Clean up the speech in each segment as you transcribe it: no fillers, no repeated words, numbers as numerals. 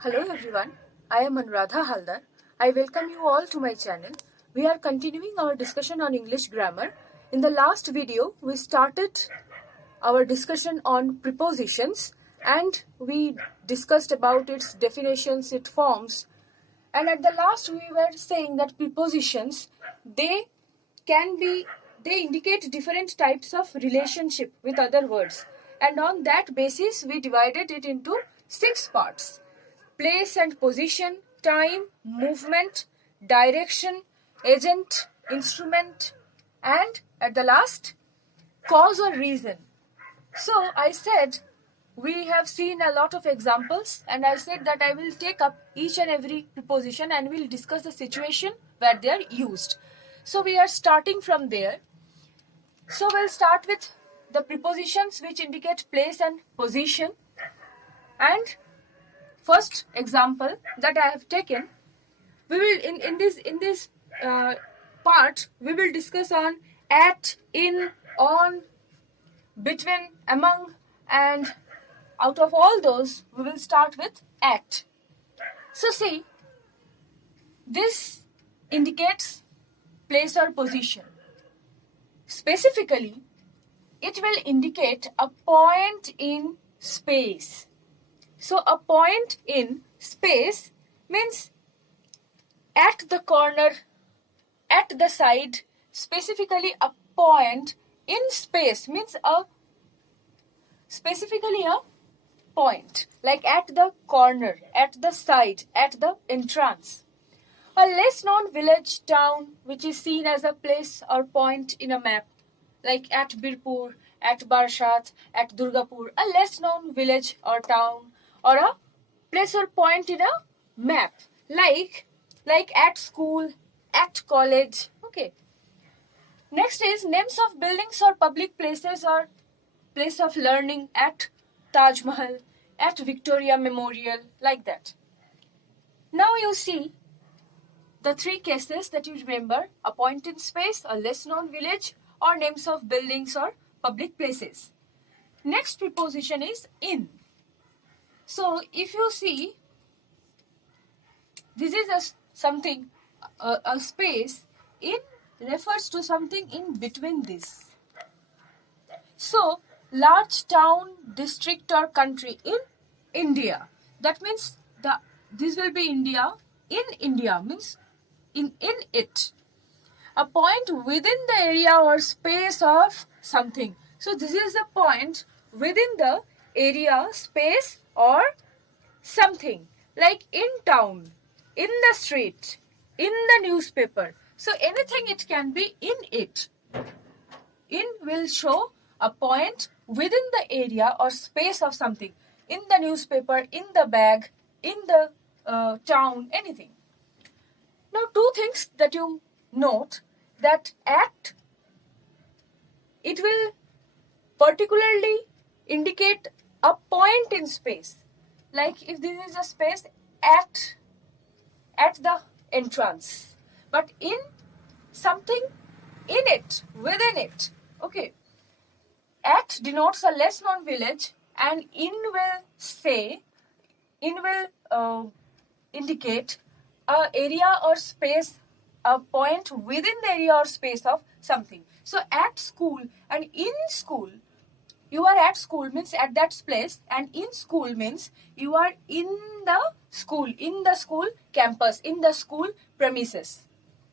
Hello everyone, I am Anuradha Halder. I welcome you all to my channel. We are continuing our discussion on English grammar. In the last video, we started our discussion on prepositions and we discussed about its definitions, its forms. And at the last we were saying that prepositions, they indicate different types of relationship with other words. And on that basis, we divided it into 6 parts. Place and position, time, movement, direction, agent, instrument, and at the last, cause or reason. So I said we have seen a lot of examples and I said that I will take up each and every preposition and we'll discuss the situation where they are used. So we are starting from there. So we'll start with the prepositions which indicate place and position. And first example that I have taken, we will in this part we will discuss on at, in, on, between, among, and out of all those we will start with at. So see, this indicates place or position. Specifically, it will indicate a point in space. So a point in space means at the corner, at the side. Specifically a point in space means specifically a point, like at the corner, at the side, at the entrance. A less known village, town, which is seen as a place or point in a map, like at Birpur, at Barshat, at Durgapur, a less known village or town, or a place or point in a map, like at school, at college. Okay. Next is names of buildings or public places or place of learning, at Taj Mahal, at Victoria Memorial, like that. Now you see the 3 cases that you remember: a point in space, a less known village, or names of buildings or public places. Next preposition is in. So if you see, this is a space. In refers to something in between this. So large town, district or country in India. That means this will be India. In India means in it. A point within the area or space of something. So this is a point within the area, space or something, like in town, in the street, in the newspaper. So anything it can be in it. In will show a point within the area or space of something. In the newspaper, in the bag, in the town, anything. Now 2 things that you note, that at, it will particularly indicate a point in space. Like if this is a space at the entrance. But in something in it, within it. Okay. At denotes a less known village and in will indicate a area or space, a point within the area or space of something. So at school and in school, you are at school means at that place, and in school means you are in the school campus, in the school premises.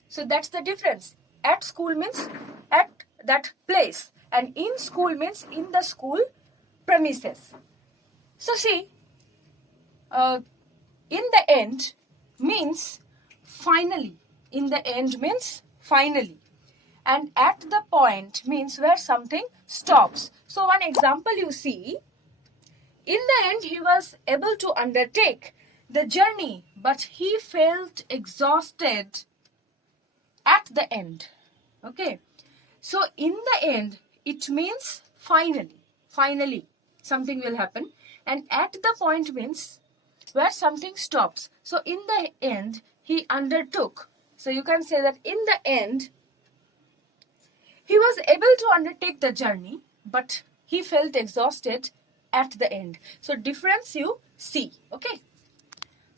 So that's the difference. At school means at that place, and in school means in the school premises. So see, in the end means finally. In the end means finally. And at the point means where something stops. So one example you see, in the end he was able to undertake the journey, but he felt exhausted at the end. Okay. So in the end, it means finally something will happen. And at the point means where something stops. So in the end, he undertook. So you can say that in the end, he was able to undertake the journey, but he felt exhausted at the end. So difference you see. Okay.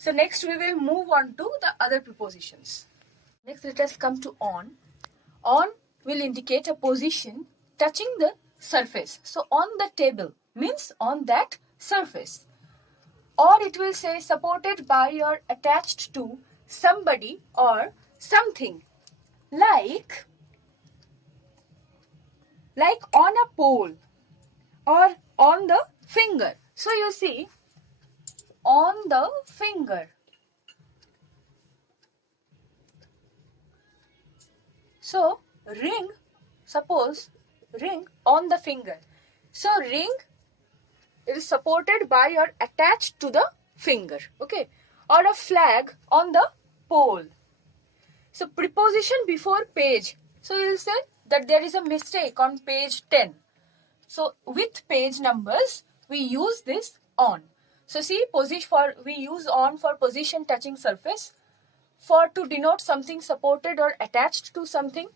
So next we will move on to the other prepositions. Next let us come to on. On will indicate a position touching the surface. So on the table means on that surface. Or it will say supported by or attached to somebody or something. Like on a pole or on the finger. So you see, on the finger. So ring, suppose ring on the finger. So ring is supported by or attached to the finger. Okay. Or a flag on the pole. So preposition before page. So you will say that there is a mistake on page 10. So with page numbers, we use this on. So see, we use on for position touching surface, for to denote something supported or attached to something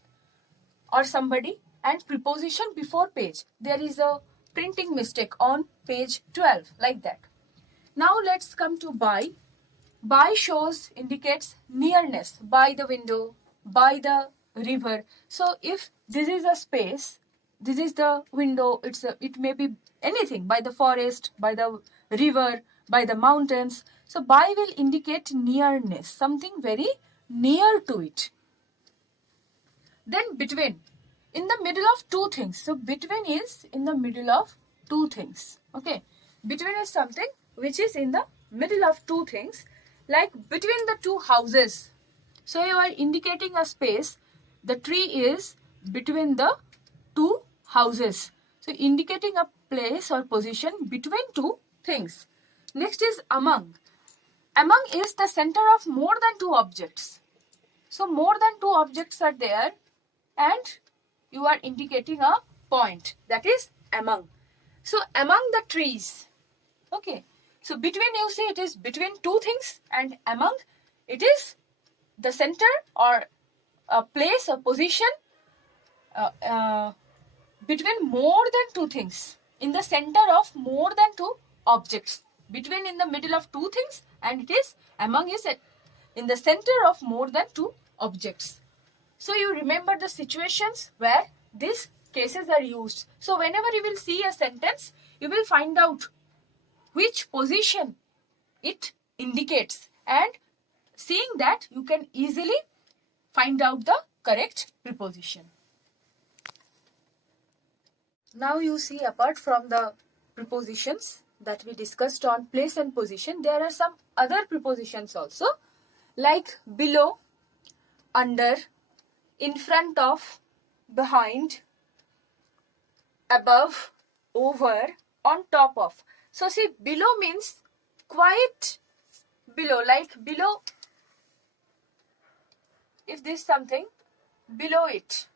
or somebody, and preposition before page. There is a printing mistake on page 12, like that. Now let's come to by. By shows indicates nearness, by the window, by the river. So if this is a space, this is the window, it may be anything, by the forest, by the river, by the mountains. So by will indicate nearness, something very near to it. Then between, in the middle of two things. So between is in the middle of two things. Okay, between is something which is in the middle of two things, like between the two houses. So you are indicating a space. The tree is between the two houses. So indicating a place or position between two things. Next is among. Among is the center of more than two objects. So more than two objects are there and you are indicating a point, that is among. So among the trees. Okay. So between, you see, it is between two things, and among it is the center or a place or position between more than two things, in the center of more than two objects. Between in the middle of two things, and it is among is in the center of more than two objects. So you remember the situations where these cases are used. So whenever you will see a sentence, you will find out which position it indicates, and seeing that you can easily find out the correct preposition. Now you see, apart from the prepositions that we discussed on place and position, there are some other prepositions also, like below, under, in front of, behind, above, over, on top of. So see, below means quite below, like below, if this is something, below it,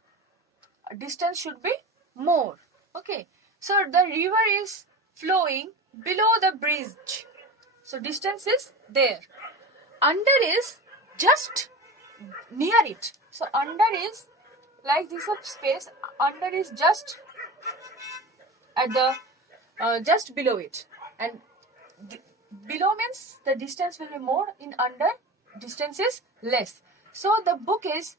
distance should be more. Okay, so the river is flowing below the bridge, so distance is there. Under is just near it, so under is like this of space, under is just at the just below it, and below means the distance will be more, in under distance is less. So the book is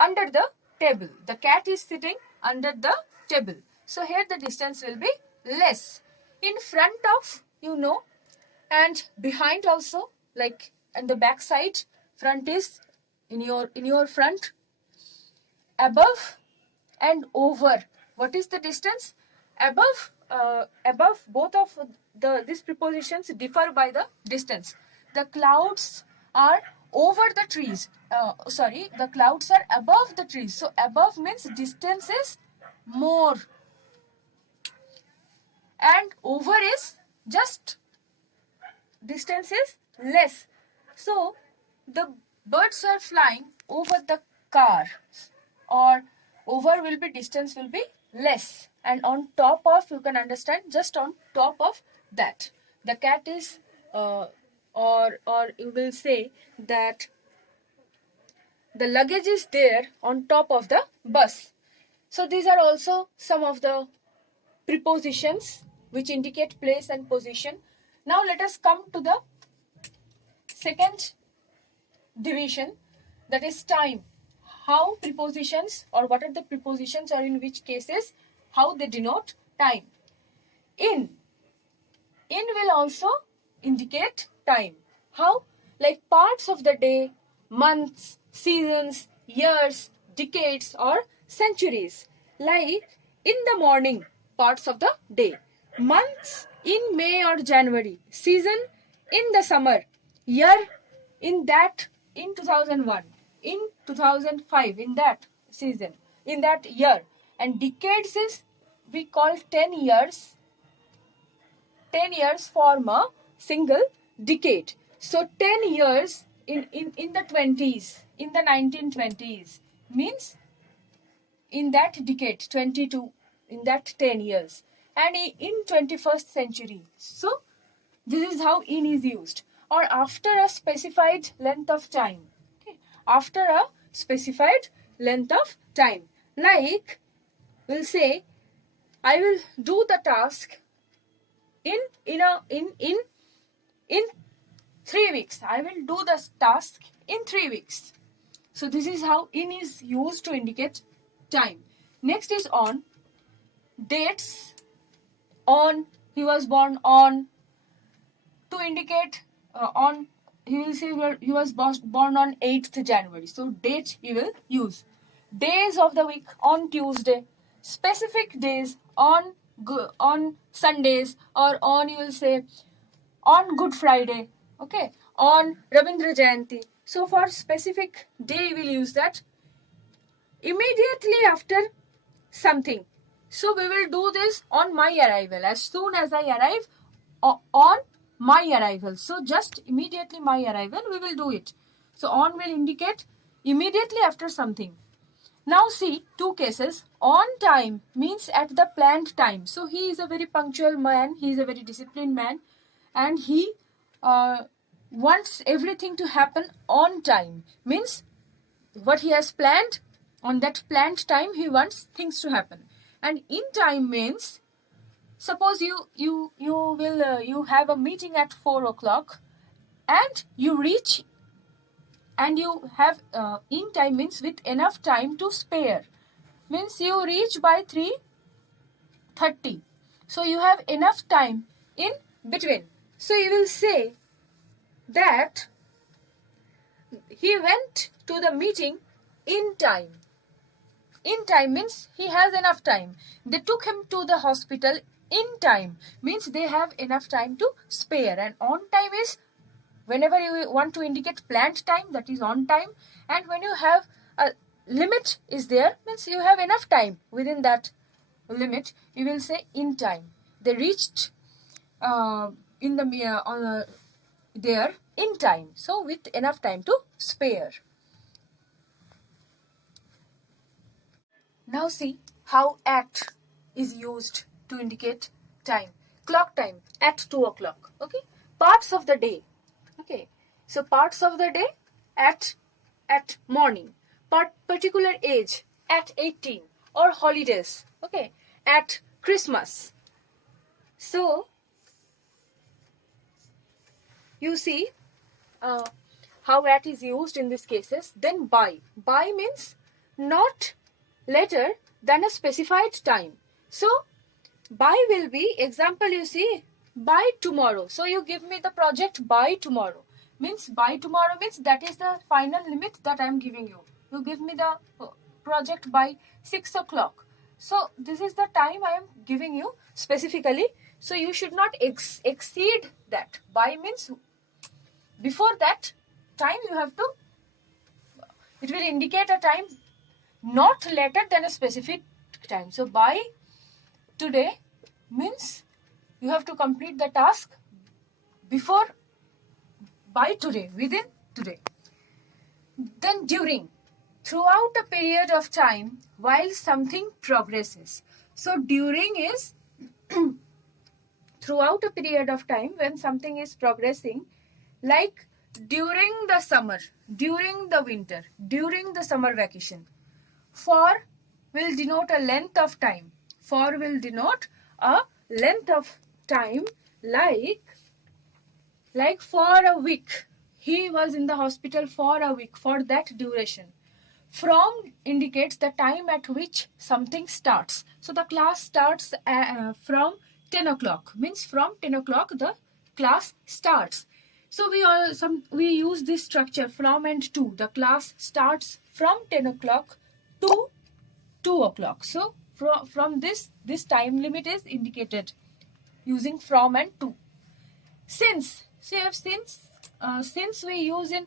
under the table, the cat is sitting under the table, so here the distance will be less. In front of, you know, and behind also, like and the back side, front is in your front. Above and over, what is the distance? Above both of these prepositions differ by the distance. The clouds are over the trees. The clouds are above the trees. So above means distance is more, and over is just distance is less. So the birds are flying over the car, or over will be distance will be less, and on top of, you can understand, just on top of that, the cat is or you will say that the luggage is there on top of the bus. So these are also some of the prepositions which indicate place and position. Now let us come to the second division, that is time. How prepositions, or what are the prepositions, or in which cases how they denote time. In will also indicate time. How? Like parts of the day, months, seasons, years, decades, or centuries. Like in the morning, parts of the day. Months in May or January. Season in the summer. Year in 2001. In 2005, in that season, in that year. And decades is, we call 10 years. 10 years form a single decade. So 10 years in the 20s, in the 1920s, means in that decade, 22, in that 10 years. And in 21st century. So this is how in is used. Or after a specified length of time. Okay. After a specified length of time. Like, we'll say, I will do the task in 3 weeks. I will do the task in 3 weeks. So this is how in is used to indicate time. Next is on. Dates. On, he was born on. To indicate on, he will say he was born on 8th January. So date he will use. Days of the week, on Tuesday. Specific days, on Sundays, or on, you will say on Good Friday, okay, on Rabindra Jayanti. So for specific day we will use that. Immediately after something. So we will do this on my arrival. As soon as I arrive, on my arrival. So just immediately my arrival, we will do it. So on will indicate immediately after something. Now see, two cases. On time means at the planned time. So he is a very punctual man. He is a very disciplined man. And he wants everything to happen on time. Means what he has planned, on that planned time, he wants things to happen. And in time means, suppose you have a meeting at 4 o'clock and you reach, and you have in time means with enough time to spare. Means you reach by 3:30. So you have enough time in between. So you will say that he went to the meeting in time. In time means he has enough time. They took him to the hospital in time. Means they have enough time to spare. And on time is whenever you want to indicate planned time, that is on time. And when you have a limit is there, means you have enough time within that limit, you will say in time. They reached there in time. So with enough time to spare. Now see how at is used to indicate time. Clock time at 2 o'clock. Okay. Parts of the day. Okay. So parts of the day at morning. Particular age at 18. Or holidays. Okay. At Christmas. So you see how at is used in these cases. Then by. By means not later than a specified time. So by will be, example you see, by tomorrow. So you give me the project by tomorrow. Means by tomorrow means that is the final limit that I am giving you. You give me the project by 6 o'clock. So this is the time I am giving you specifically. So you should not exceed that. By means before that time you have to, it will indicate a time not later than a specific time. So by today means you have to complete the task before, by today, within today. Then during, throughout a period of time while something progresses. So during is throughout a period of time when something is progressing, like during the summer, during the winter, during the summer vacation. For will denote a length of time. For will denote a length of time, like for a week. he was in the hospital for a week, for that duration. From indicates the time at which something starts. So the class starts from 10 o'clock, means from 10 o'clock the class starts. So we use this structure from and to. The class starts from 10 o'clock to 2 o'clock. So from this time limit is indicated using from and to. Since, so you have since we use in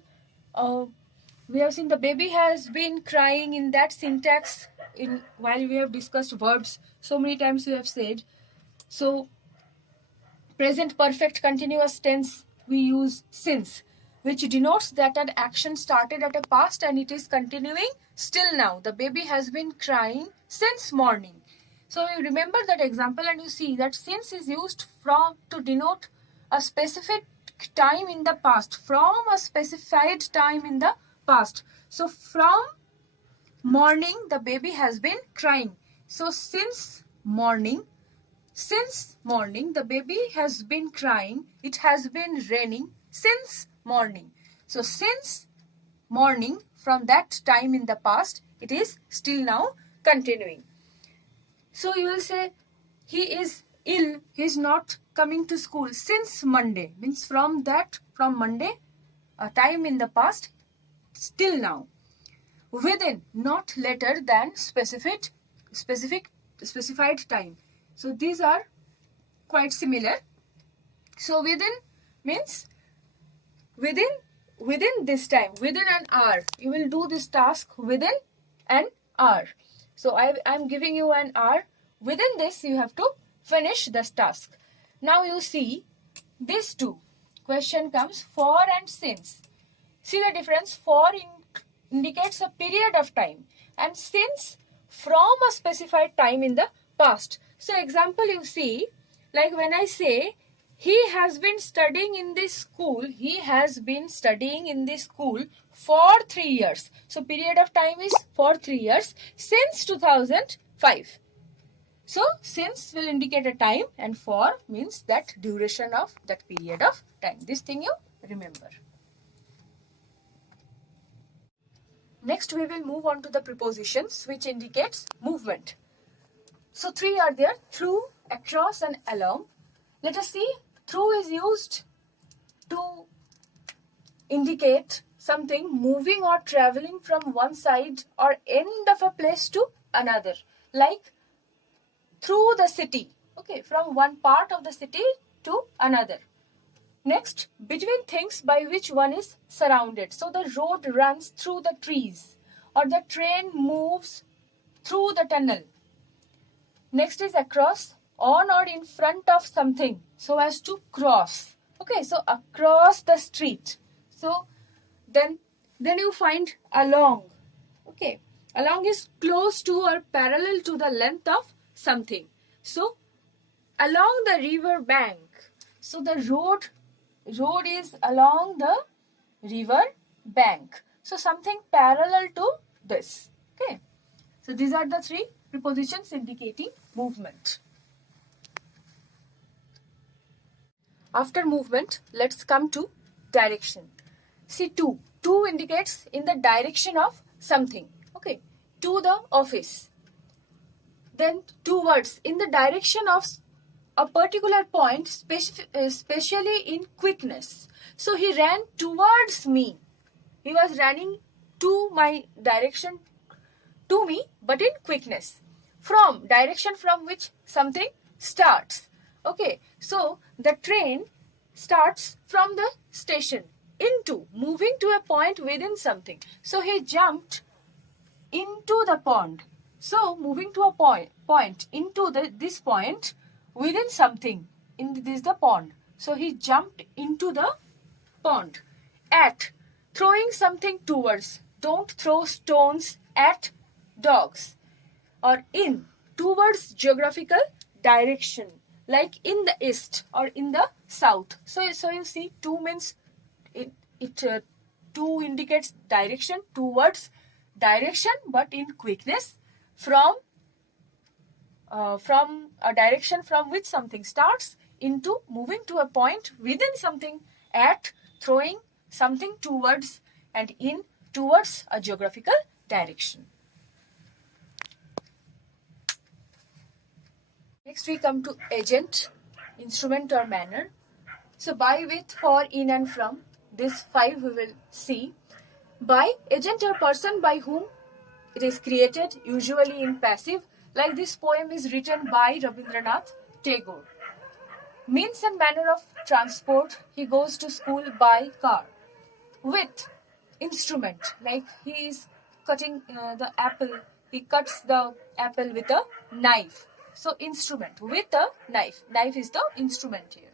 we have seen the baby has been crying in that syntax in while we have discussed verbs. So many times we have said. So present perfect continuous tense we use since, which denotes that an action started at a past and it is continuing still now. The baby has been crying since morning. So you remember that example and you see that since is used from to denote a specific time in the past, from a specified time in the past. So from morning the baby has been crying. So since morning the baby has been crying. It has been raining since morning. So since morning, from that time in the past, it is still now continuing. So you will say he is ill, he is not coming to school since Monday, means from Monday, a time in the past, still now. Within, not later than specified time. So these are quite similar. So within means within this time, within an hour. You will do this task within an hour. So I'm giving you an hour. Within this you have to finish this task. Now you see these two. Question comes for and since. See the difference? For indicates a period of time and since from a specified time in the past. So example you see, like when I say he has been studying in this school, he has been studying in this school for 3 years. So period of time is for 3 years since 2005. So since will indicate a time and for means that duration of that period of time. This thing you remember. Next we will move on to the prepositions which indicates movement. So three are there: through, across and along. Let us see. Through is used to indicate something moving or traveling from one side or end of a place to another. Like through the city. Okay, from one part of the city to another. Next, between things by which one is surrounded. So the road runs through the trees or the train moves through the tunnel. Next is across, on or in front of something so as to cross. Okay, so across the street. So then you find along. Okay, along is close to or parallel to the length of something. So along the river bank. So the road is along the river bank. So something parallel to this. Okay. So these are the three prepositions indicating movement. After movement, let's come to direction. See to. To indicates in the direction of something. Okay. To the office. Then towards, in the direction of a particular point, especially in quickness. So he ran towards me. He was running to my direction, to me, but in quickness. From, direction from which something starts. Okay, so the train starts from the station, into, moving to a point within something. So he jumped into the pond. So moving to a point into this point within something. This is the pond. So he jumped into the pond. At, throwing something towards. Don't throw stones at dogs. Or in, towards geographical direction. Like in the east or in the south. So you see to means to indicates direction, towards direction but in quickness. From a direction from which something starts, into, moving to a point within something. At, throwing something towards, and in towards a geographical direction. Next we come to agent, instrument or manner. So by, with, for, in and from, these 5 we will see. By, agent or person by whom it is created, usually in passive, like this poem is written by Rabindranath Tagore. Means and manner of transport, he goes to school by car. With, instrument, like he is cutting the apple, he cuts the apple with a knife. So instrument, with a knife. Knife is the instrument here.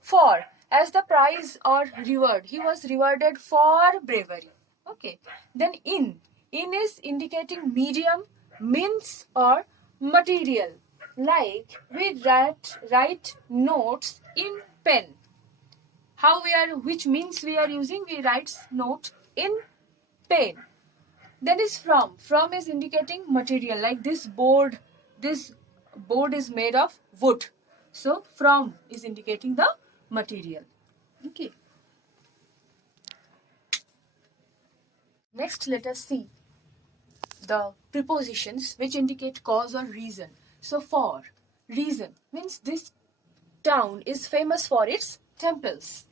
For, as the prize or reward, he was rewarded for bravery. Okay. Then in is indicating medium, means or material. Like we write notes in pen. Which means we are using? We write note in pen. Then is from. From is indicating material. Like this board is made of wood. So from is indicating the material. Okay. Next, let us see the prepositions which indicate cause or reason. So for, reason means this town is famous for its temples.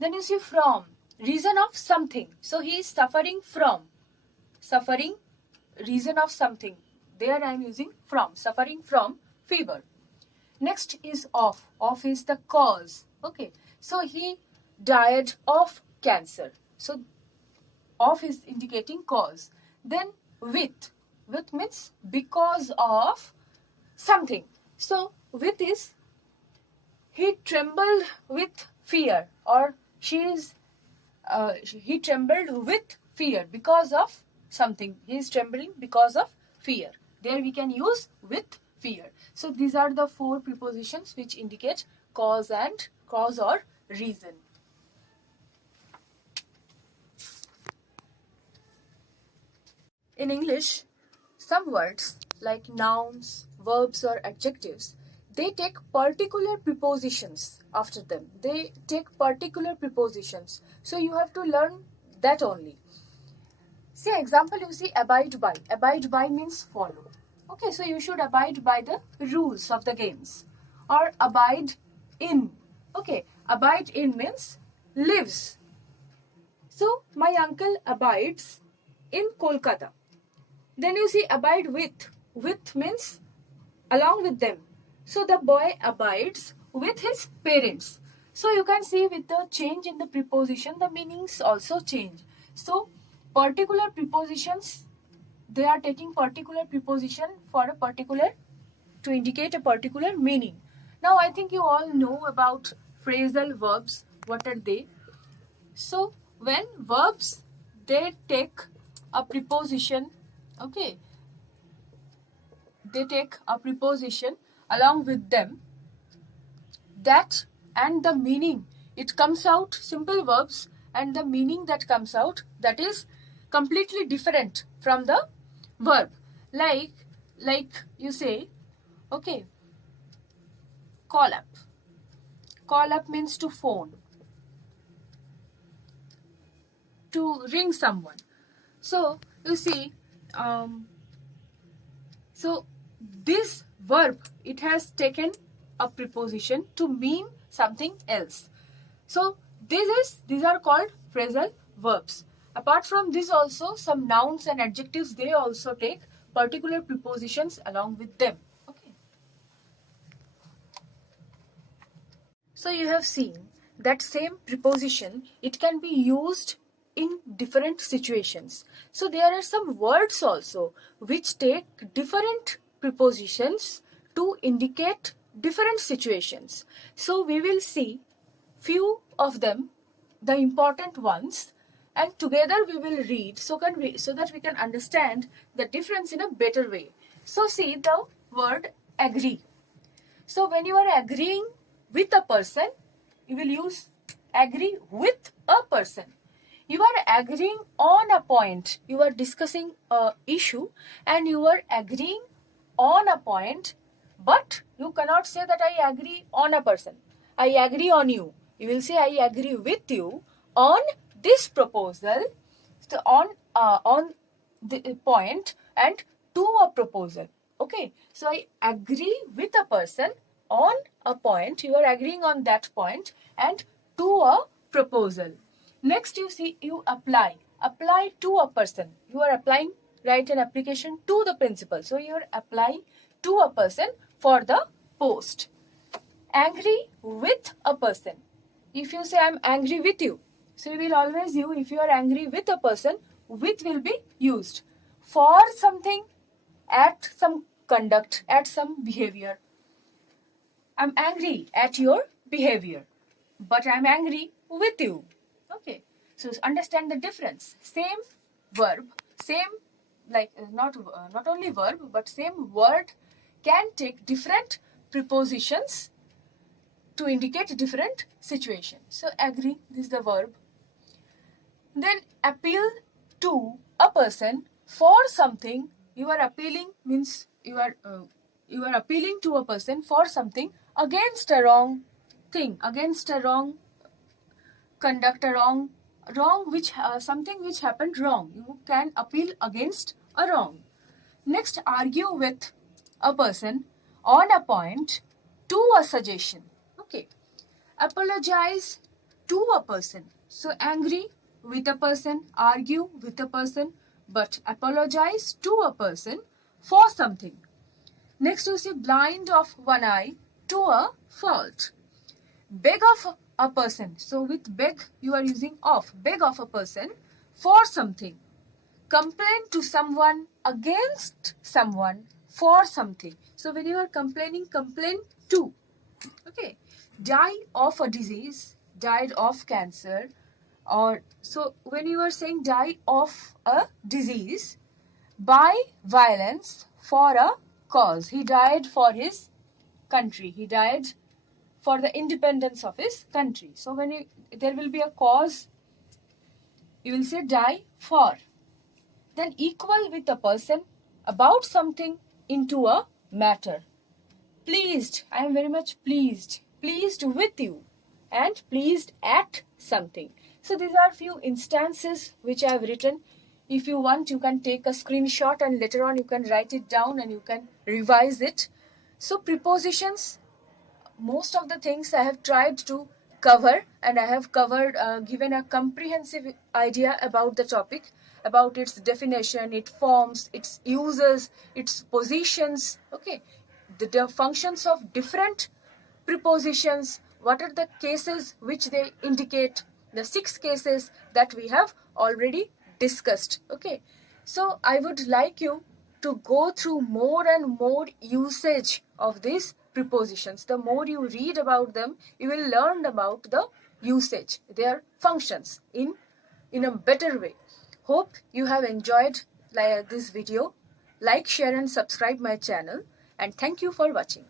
Then you see from, reason of something. So he is suffering from. Suffering, reason of something. There I am using from. Suffering from fever. Next is of. Of is the cause. Okay. So he died of cancer. So of is indicating cause. Then with. With means because of something. So with is he trembled with fear, or he trembled with fear because of something. He is trembling because of fear. There we can use with fear. So these are the 4 prepositions which indicate cause or reason. In English, some words like nouns, verbs or adjectives, they take particular prepositions after them. They take particular prepositions. So you have to learn that only. See example, you see abide by. Abide by means follow. Okay, so you should abide by the rules of the games. Or abide in. Okay, abide in means lives. So my uncle abides in Kolkata. Then you see abide with. With means along with them. So the boy abides with his parents. So you can see with the change in the preposition, the meanings also change. So particular prepositions, they are taking particular preposition for a particular, to indicate a particular meaning. Now I think you all know about phrasal verbs. What are they? So when verbs, they take a preposition, okay, they take a preposition along with them, that and the meaning, it comes out, simple verbs, and the meaning that comes out, that is completely different from the verb. Like you say, okay, call up. Call up means to phone, to ring someone. So you see, so this verb, it has taken a preposition to mean something else. So these are called phrasal verbs. Apart from this also, some nouns and adjectives, they also take particular prepositions along with them. Okay. So you have seen that same preposition, it can be used in different situations. So there are some words also which take different prepositions to indicate different situations. So we will see few of them, the important ones, and together we will read so that we can understand the difference in a better way. So see the word agree. So when you are agreeing with a person, you will use agree with a person. You are agreeing on a point. You are discussing an issue and you are agreeing on a point, but you cannot say that I agree on a person. I agree on you. You will say I agree with you, on this proposal, so on the point and to a proposal. Okay, so I agree with a person on a point, you are agreeing on that point, and to a proposal. Next, you see, you apply to a person. You are applying, write an application to the principal. So you are applying to a person for the post. Angry with a person. If you say I'm angry with you, so you will always use, if you are angry with a person, with will be used for something, at some conduct, at some behavior. I'm angry at your behavior, but I'm angry with you. Okay, so understand the difference. Same verb, same, like not only verb, but same word can take different prepositions to indicate different situation. So agree, this is the verb. Then appeal to a person for something. You are appealing means you are appealing to a person for something against a wrong thing, against a wrong conduct, a wrong which something which happened wrong. You can appeal against a wrong. Next, argue with a person on a point to a suggestion. Okay, apologize to a person. So angry with a person, argue with a person, but apologize to a person for something. Next, you see blind of one eye to a fault. Beg of a person. So with beg, you are using of. Beg of a person for something. Complain to someone against someone for something. So when you are complaining, complain to. Okay. Die of a disease, died of cancer, or so when you are saying die of a disease, by violence for a cause. He died for his country. He died for the independence of his country. So when there will be a cause, you will say die for. Then equal with a person about something into a matter. Pleased, I am very much pleased. Pleased with you and pleased at something. So these are few instances which I have written. If you want, you can take a screenshot and later on you can write it down and you can revise it. So prepositions, most of the things I have tried to cover, and I have covered, given a comprehensive idea about the topic, about its definition, its forms, its uses, its positions. Okay, the functions of different prepositions, what are the cases which they indicate, the 6 cases that we have already discussed. Okay, so I would like you to go through more and more usage of these prepositions. The more you read about them, you will learn about the usage, their functions in a better way. Hope you have enjoyed this video. Like, share and subscribe my channel, and thank you for watching.